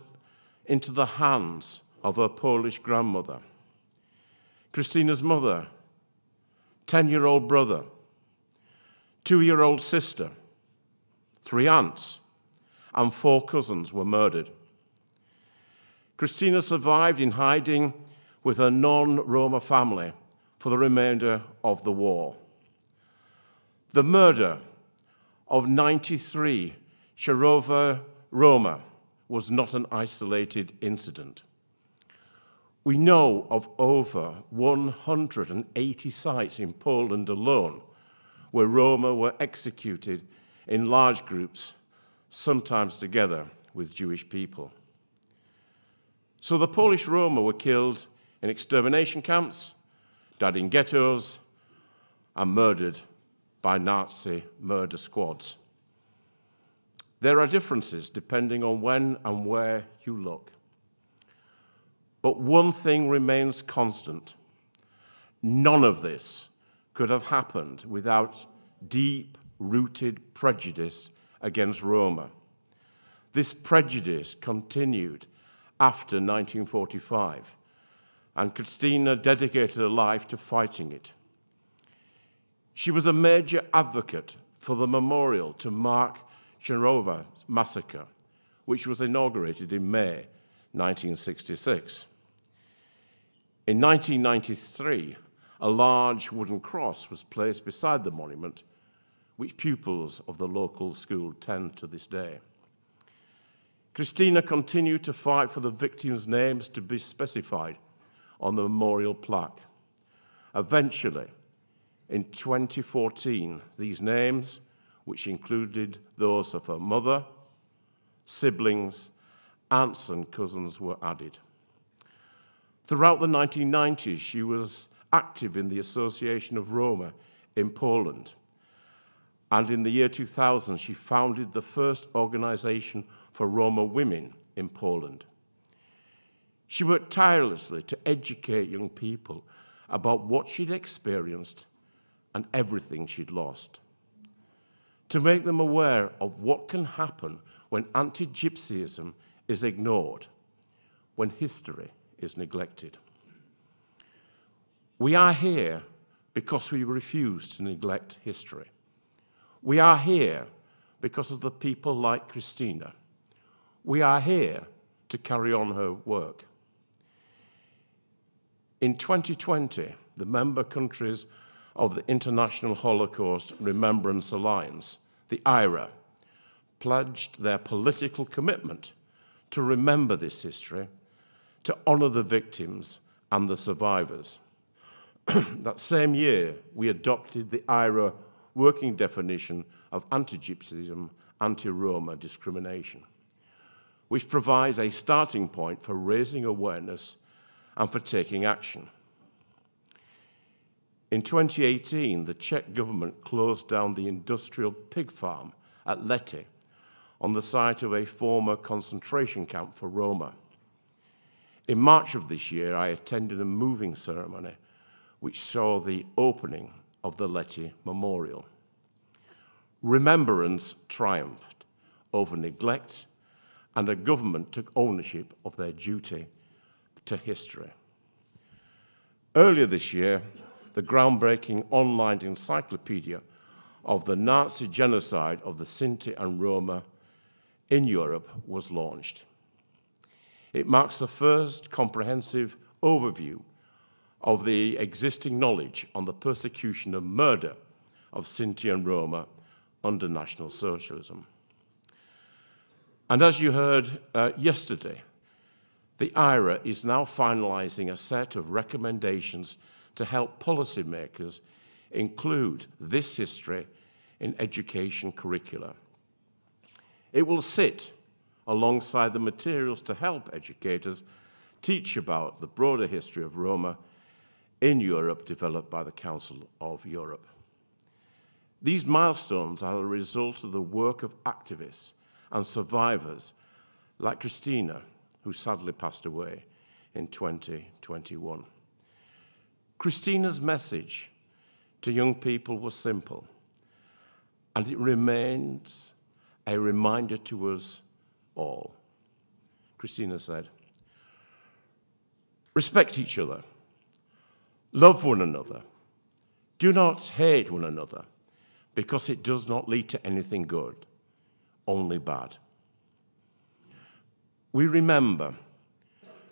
into the hands of her Polish grandmother. Christina's mother, 10-year-old brother, 2-year-old sister, 3 aunts, and 4 cousins were murdered. Christina survived in hiding with her non-Roma family for the remainder of the war. The murder of 93 Chirova Roma was not an isolated incident. We know of over 180 sites in Poland alone where Roma were executed in large groups, sometimes together with Jewish people. So the Polish Roma were killed in extermination camps, died in ghettos, and murdered by Nazi murder squads. There are differences depending on when and where you look. But one thing remains constant. None of this could have happened without deep-rooted prejudice against Roma. This prejudice continued after 1945, and Christina dedicated her life to fighting it. She was a major advocate for the memorial to mark Chirova's massacre, which was inaugurated in May 1966. In 1993, a large wooden cross was placed beside the monument, which pupils of the local school tend to this day. Christina continued to fight for the victims' names to be specified on the memorial plaque. Eventually, in 2014, these names, which included those of her mother, siblings, aunts and cousins, were added. Throughout the 1990s, she was active in the Association of Roma in Poland. And in the year 2000, she founded the first organization for Roma women in Poland. She worked tirelessly to educate young people about what she'd experienced and everything she'd lost, to make them aware of what can happen when anti-Gypsyism is ignored, when history is neglected. We are here because we refuse to neglect history. We are here because of the people like Christina. We are here to carry on her work. In 2020, the member countries of the International Holocaust Remembrance Alliance, the IRA, pledged their political commitment to remember this history, to honor the victims and the survivors. That same year, we adopted the IRA working definition of anti-Gypsyism, anti-Roma discrimination, which provides a starting point for raising awareness and for taking action. In 2018, the Czech government closed down the industrial pig farm at Lety on the site of a former concentration camp for Roma. In March of this year, I attended a moving ceremony which saw the opening of the Lety Memorial. Remembrance triumphed over neglect, and a government took ownership of their duty to history. Earlier this year, the groundbreaking online encyclopedia of the Nazi genocide of the Sinti and Roma in Europe was launched. It marks the first comprehensive overview of the existing knowledge on the persecution and murder of Sinti and Roma under National Socialism. And as you heard yesterday, the IRA is now finalizing a set of recommendations to help policymakers include this history in education curricula. It will sit alongside the materials to help educators teach about the broader history of Roma in Europe developed by the Council of Europe. These milestones are the result of the work of activists and survivors like Christina, who sadly passed away in 2021. Christina's message to young people was simple, and it remains a reminder to us all. Christina said, "Respect each other, love one another, do not hate one another, because it does not lead to anything good, only bad. We remember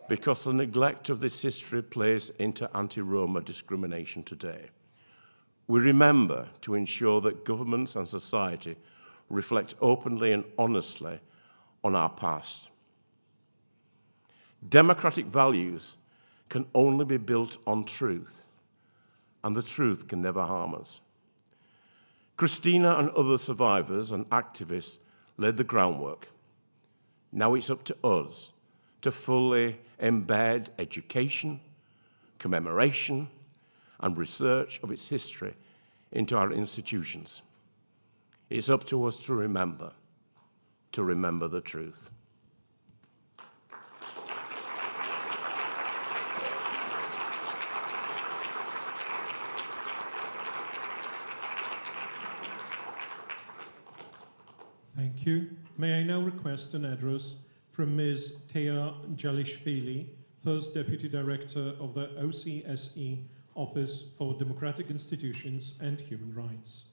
because the neglect of this history plays into anti-Roma discrimination today. We remember to ensure that governments and society reflect openly and honestly on our past. Democratic values can only be built on truth, and the truth can never harm us. Christina and other survivors and activists laid the groundwork. Now it's up to us to fully embed education, commemoration, and research of its history into our institutions. It's up to us to remember the truth." Thank you. May I now request an address from Ms. Tea Jalishvili, First Deputy Director of the OCSE Office for Democratic Institutions and Human Rights.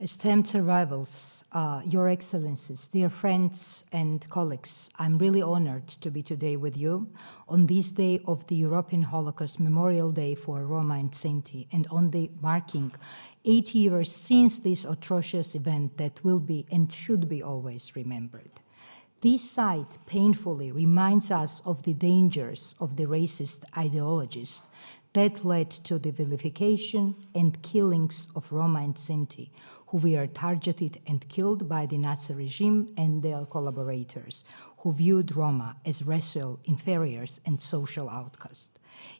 Esteemed arrivals, Your Excellencies, dear friends and colleagues, I'm really honored to be today with you on this day of the European Holocaust Memorial Day for Roma and Sinti, and on the marking 80 years since this atrocious event that will be and should be always remembered. This site painfully reminds us of the dangers of the racist ideologies that led to the vilification and killings of Roma and Sinti, who were targeted and killed by the Nazi regime and their collaborators, who viewed Roma as racial inferiors and social outcasts.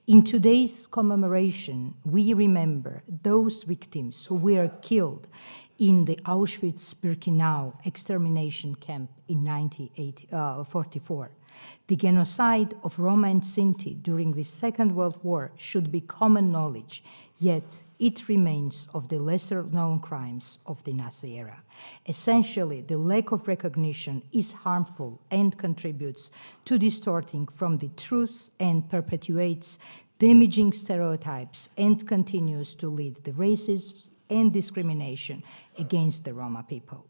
In today's commemoration, we remember those victims who were killed in the Auschwitz-Birkenau extermination camp in 1944. The genocide of Roma and Sinti during the Second World War should be common knowledge, yet it remains of the lesser-known crimes of the Nazi era. Essentially, the lack of recognition is harmful and contributes to distorting from the truth and perpetuates damaging stereotypes and continues to lead the racism and discrimination against the Roma people.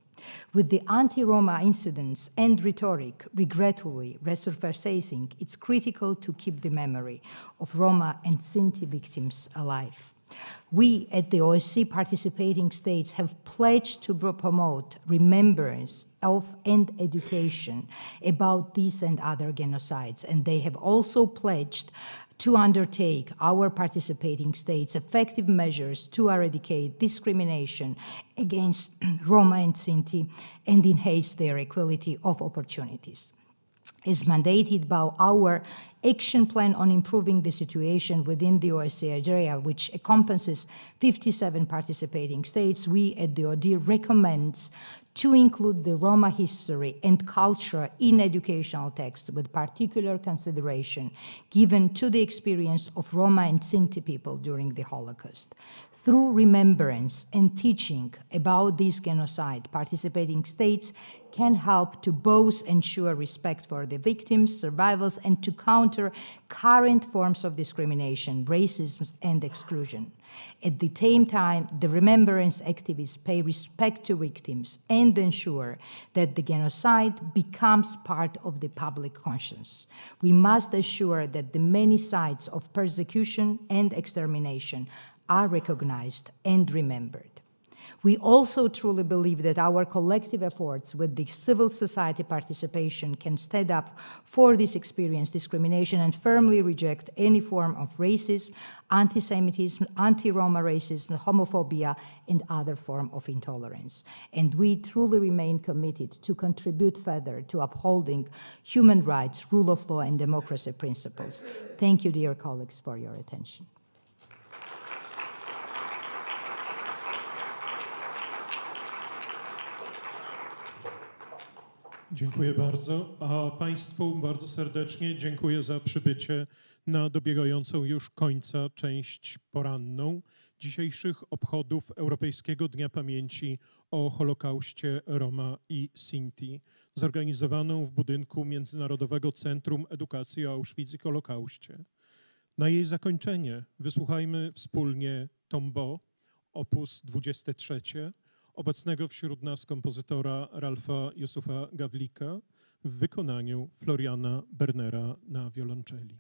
With the anti-Roma incidents and rhetoric regretfully resurfacing, it's critical to keep the memory of Roma and Sinti victims alive. We at the OSCE participating states have pledged to promote remembrance of and education about these and other genocides, and they have also pledged to undertake our participating states effective measures to eradicate discrimination against Roma and Sinti and enhance their equality of opportunities. As mandated by our action plan on improving the situation within the OSCE area, which encompasses 57 participating states, we at the OD recommend to include the Roma history and culture in educational texts with particular consideration given to the experience of Roma and Sinti people during the Holocaust. Through remembrance and teaching about this genocide, participating states can help to both ensure respect for the victims, survivors, and to counter current forms of discrimination, racism, and exclusion. At the same time, the remembrance activists pay respect to victims and ensure that the genocide becomes part of the public conscience. We must assure that the many sites of persecution and extermination are recognized and remembered. We also truly believe that our collective efforts with the civil society participation can stand up for this experience, discrimination, and firmly reject any form of racism, anti-Semitism, anti-Roma racism, homophobia, and other forms of intolerance. And we truly remain committed to contribute further to upholding human rights, rule of law, and democracy principles. Thank you, dear colleagues, for your attention. Dziękuję bardzo, a Państwu bardzo serdecznie dziękuję za przybycie na dobiegającą już końca część poranną dzisiejszych obchodów Europejskiego Dnia Pamięci o Holokauście Roma i Sinti, zorganizowaną w budynku Międzynarodowego Centrum Edukacji o Auschwitz i Holokauście. Na jej zakończenie wysłuchajmy wspólnie Tombeau, opus 23, obecnego wśród nas kompozytora Ralfa Józefa Gawlika w wykonaniu Floriana Bernera na wiolonczeli.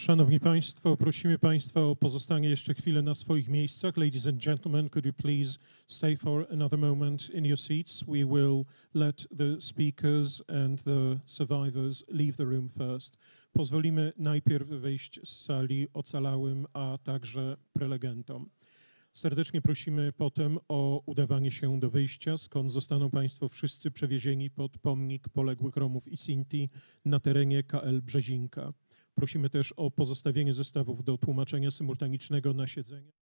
Szanowni Państwo, prosimy Państwa o pozostanie jeszcze chwilę na swoich miejscach. Ladies and gentlemen, could you please stay for another moment in your seats? We will let the speakers and the survivors leave the room first. Pozwolimy najpierw wyjść z sali ocalałym, a także prelegentom. Serdecznie prosimy potem o udawanie się do wyjścia, skąd zostaną Państwo wszyscy przewiezieni pod pomnik poległych Romów i Sinti na terenie KL Brzezinka. Prosimy też o pozostawienie zestawów do tłumaczenia symultanicznego na siedzeniu.